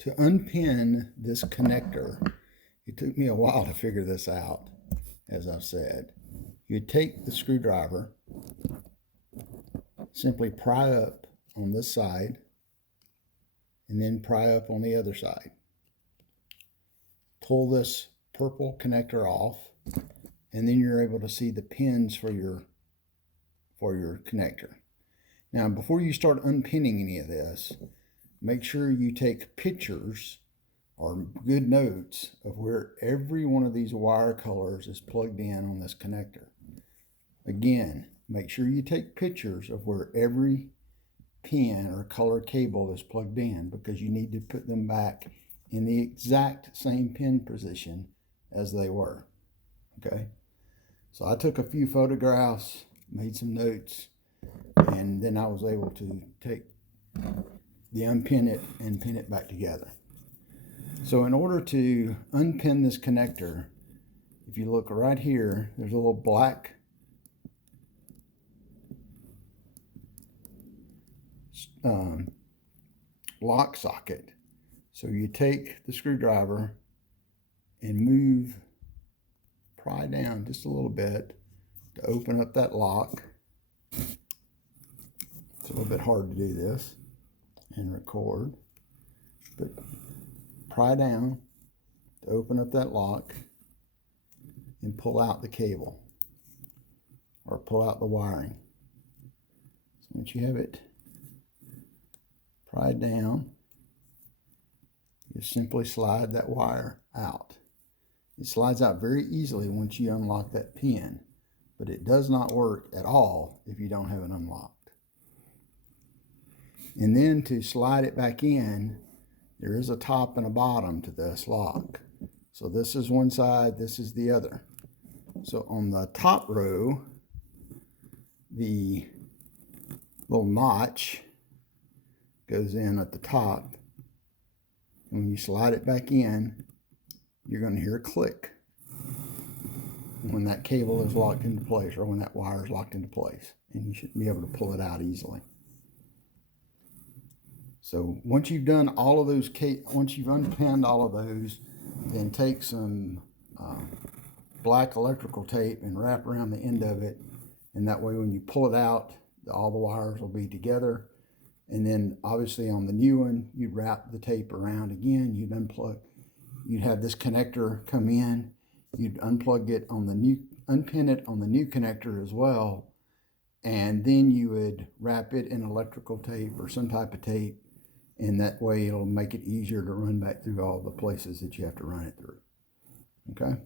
To unpin this connector, it took me a while to figure this out, as I've said. You take the screwdriver, simply pry up on this side, and then pry up on the other side. Pull this purple connector off, and then you're able to see the pins for your connector. Now, before you start unpinning any of this, make sure you take pictures or good notes of where every one of these wire colors is plugged in on this connector. Again, make sure you take pictures of where every pin or color cable is plugged in, because you need to put them back in the exact same pin position as they were. Okay, so I took a few photographs, made some notes, and then I was able to take the unpin it and pin it back together. So in order to unpin this connector, if you look right here, there's a little black lock socket. So you take the screwdriver and pry down just a little bit to open up that lock. It's a little bit hard to do this and record, but pry down to open up that lock and pull out the cable or pull out the wiring. So once you have it pried down, you simply slide that wire out. It slides out very easily once you unlock that pin, but it does not work at all if you don't have it unlocked. And then to slide it back in, there is a top and a bottom to this lock. So this is one side, this is the other. So on the top row, the little notch goes in at the top. When you slide it back in, you're going to hear a click when that cable is locked into place, or when that wire is locked into place, and you should be able to pull it out easily. So once you've done all of those, once you've unpinned all of those, then take some black electrical tape and wrap around the end of it, and that way when you pull it out, all the wires will be together. And then obviously on the new one, you'd wrap the tape around again, you'd unplug, you'd have this connector come in, you'd unplug it on the new, unpin it on the new connector as well, and then you would wrap it in electrical tape or some type of tape, and that way it'll make it easier to run back through all the places that you have to run it through. Okay.